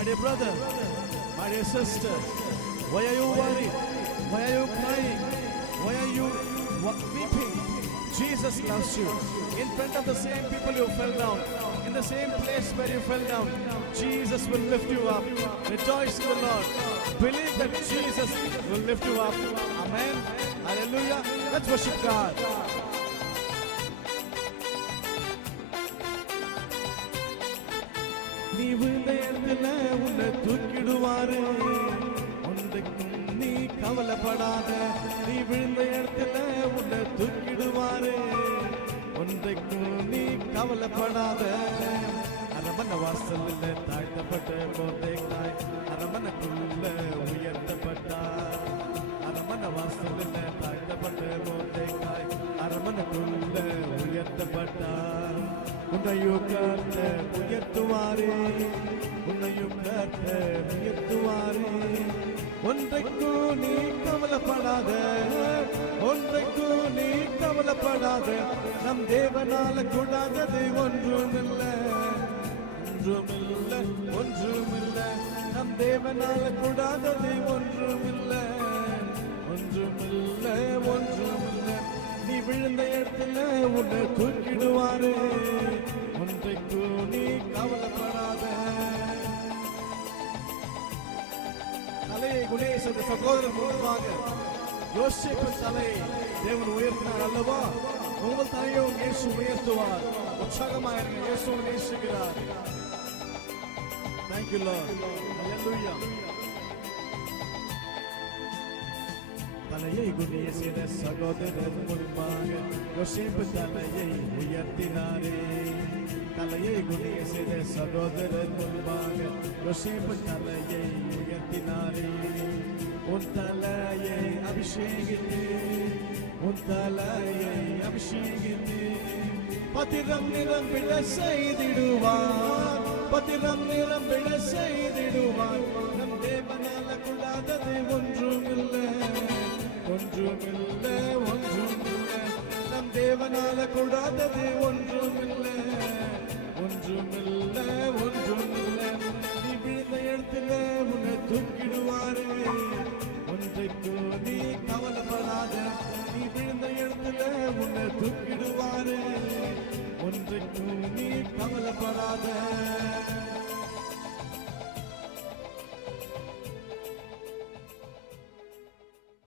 My dear brother, my dear sister, why are you worried? Why are you crying? Why are you weeping? Jesus loves you. In front of the same people you fell down, in the same place where you fell down, Jesus will lift you up. Rejoice in the Lord. Believe that Jesus will lift you up. Amen. Hallelujah. Let's worship God. நீ விழுந்த இடத்துல உன்னை தூக்கிடுவாரு. ஒன்றைக்கும் நீ கவலைப்படாத. நீ விழுந்த இடத்துல உன்னை தூக்கிடுவாரு. ஒன்றைக்கும் நீ கவலைப்படாத. அரமனை வாசல்ல தாழ்த்தப்பட்ட மோர்தேக்காய் அரமனைக்குள்ள உயர்த்தப்பட்டார். அரமனை வாசல்ல தாழ்த்தப்பட்ட மோர்தேக்காய் அரமனைக்குள்ள உயர்த்தப்பட்டார். உன்னையும் கர்த்தர் உயர்த்துவாரே. உன்னையும் கர்த்தர் உயர்த்துவாரே. ஒன்றைக்கும் நீ கவலைப்படாத. ஒன்றைக்கும் நீ கவலைப்படாத. நம் தேவனால கூடாதது ஒன்றுமில்லை. ஒன்றுமில்லை, ஒன்றுமில்லை. நம் தேவனால கூடாதது ஒன்றுமில்லை. ஒன்றுமில்லை, ஒன்றுமில்லை. நீ விழுந்த இடத்துல உன்னை தூக்கிடுவாரு. ஒன்றைக்கும் நீ கவலைப்படாத. தலையை குணேஷ் என்ற சகோதரன் முன்பாக யோசேப்பின் தலையை தேவன் உயர்த்தினார் அல்லவா? உங்கள் தலையும் இயேசு உயர்த்துவார். உற்சாகமாயிருங்க. இயேசு நேசிக்கிறார். Thank you Lord. Hallelujah. தலையை குனிய செய்த சகோதரர் முன்பாக யோசேப்பு தலையை உயர்த்தினாரே. தலையை குனிய செய்த சகோதரர் முன்பாக யோசேப்பு தலையை உயர்த்தினாரே. உன் தலையை அபிஷேகித்து, உன் தலையை அபிஷேகித்து பத்திரம் நிரம்பிட செய்திடுவார். பத்திரம் நிரம்பிட செய்திடுவார். நம் தேவனால கூடாதது ஒன்றுமில்லை. ஒன்றுமில்லை, ஒன்றுமில்லை. நம் தேவனால கூடாதது ஒன்றுமில்லை. ஒன்றுமில்லை, ஒன்றுமில்லை. நீ விழுந்த இடத்துல உன்னை தூக்கிடுவாரு. ஒன்றைக்கும் நீ கவலைப்படாத.